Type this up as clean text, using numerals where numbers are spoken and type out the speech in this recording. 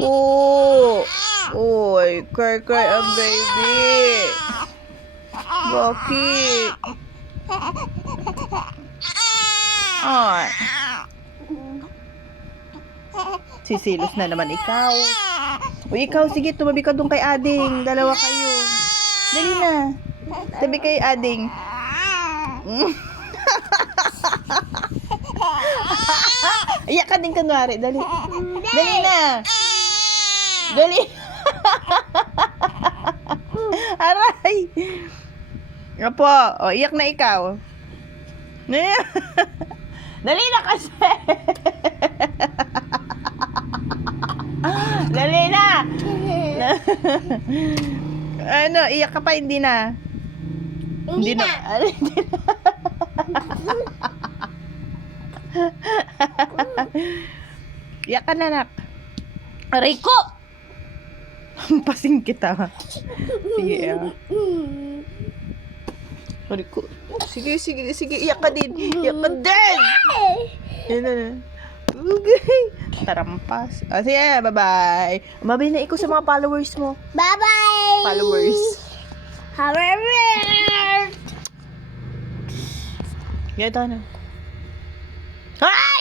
Oh! Oy, cry ang baby. Bakit? Ay. Sisilos na naman ikaw. Uy, ikaw, sige, tumabi ka doon kay Ading. Dalawa kayo. Dali na. Tabi kay Ading. Iyak ka din kunwari. Dali. Dali na. Dali. Aray. Apo. O, iyak na ikaw. Dali na kasi. Dali na. Ano, iyak ka pa, hindi na. Hindi na. Hindi na. Iyak ka na, nak. Aray ko! Pasing kita. Sige, Aray ko. Sige, iyak ka din. Iyak ka din! Yan na. Okay. Tarampas. Sige, bye-bye. Mabay na ikaw sa mga followers mo. Bye-bye! Followers. However, Ganito na.